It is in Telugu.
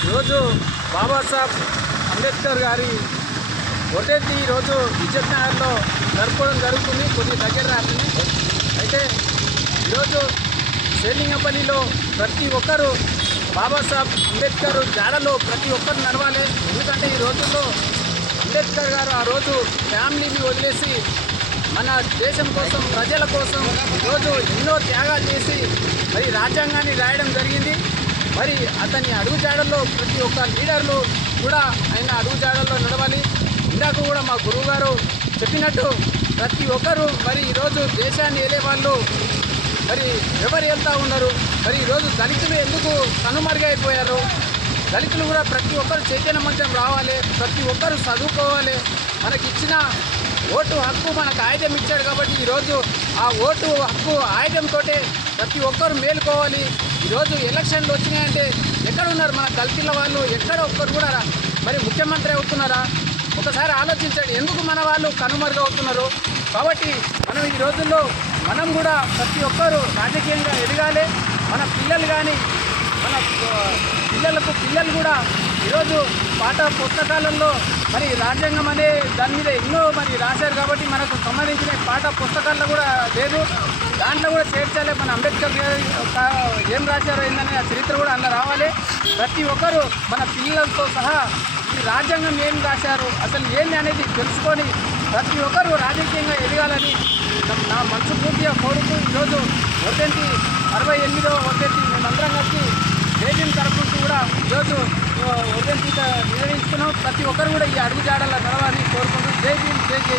ఈరోజు బాబాసాహెబ్ అంబేద్కర్ గారి ఒకటి ఈరోజు విజయనగర్లో జరుపుకోవడం జరుగుతుంది కొన్ని దగ్గర రాసింది అయితే ఈరోజు సేలింగంపల్లిలో ప్రతి ఒక్కరూ బాబాసాహెబ్ అంబేద్కర్ జాడలో ప్రతి ఒక్కరు నడవాలి. ఎందుకంటే ఈ రోజుల్లో అంబేద్కర్ గారు ఆ రోజు ఫ్యామిలీని వదిలేసి మన దేశం కోసం ప్రజల కోసం ఈరోజు ఎన్నో త్యాగాలు చేసి మరి రాజ్యాంగాన్ని రాయడం జరిగింది. మరి అతని అడుగుజాడల్లో ప్రతి ఒక్క లీడర్లు కూడా ఆయన అడుగుజాడల్లో నడవాలి. ఇందాక కూడా మా గురువుగారు చెప్పినట్టు ప్రతి ఒక్కరూ మరి ఈరోజు దేశాన్ని వెళ్ళే వాళ్ళు మరి ఎవరు వెళ్తూ ఉన్నారు? మరి ఈరోజు దళితులు ఎందుకు కనుమరుగైపోయారు దళితులు కూడా ప్రతి ఒక్కరు చైతన్యవంతం రావాలి ప్రతి ఒక్కరు చదువుకోవాలి. మనకి ఇచ్చిన ఓటు హక్కు మనకు ఆయుధం ఇచ్చాడు కాబట్టి ఈరోజు ఆ ఓటు హక్కు ఆయుధంతో ప్రతి ఒక్కరు మేలుకోవాలి. ఈరోజు ఎలక్షన్లు వచ్చినాయంటే ఎక్కడ ఉన్నారు మన దళితుల వాళ్ళు? ఎక్కడ ఒక్కరు కూడా రా- మరి ముఖ్యమంత్రి అవుతున్నారా? ఒకసారి ఆలోచించండి. ఎందుకు మన వాళ్ళు కనుమరుగవుతున్నారు? కాబట్టి మనం ఈ రోజుల్లో మనం కూడా ప్రతి ఒక్కరూ రాజకీయంగా ఎదగాలి. మన పిల్లలు కానీ మన పిల్లలకు పిల్లలు కూడా ఈరోజు పాఠ పుస్తకాలలో మరి రాజ్యాంగం అనే దాని మీద ఎన్నో మరి రాశారు కాబట్టి మనకు సంబంధించిన పాఠ పుస్తకాల్లో కూడా లేదు. దాంట్లో కూడా చేర్చాలి. మన అంబేద్కర్ ఏం రాశారో ఏందని ఆ చరిత్ర కూడా అందులో రావాలి. ప్రతి ఒక్కరూ మన పిల్లలతో సహా ఈ రాజ్యాంగం ఏం రాశారు అసలు ఏంది అనేది తెలుసుకొని ప్రతి ఒక్కరూ రాజకీయంగా ఎదగాలని నా- నా మనసు పూర్తిగా కోరుతూ ఈరోజు వర్ధంతి అరవై ఎనిమిదవ వర్ధంతి మేమందరం కలిసి జేబీఎం తరఫు నుంచి కూడా ఈరోజు ఆ, వర్ధంతి నిర్వహించుకున్నాం ప్రతి ఒక్కరు కూడా ఈ అడుగుజాడల నడవాలని కోరుకుంటూ జై భీమ్ జై జై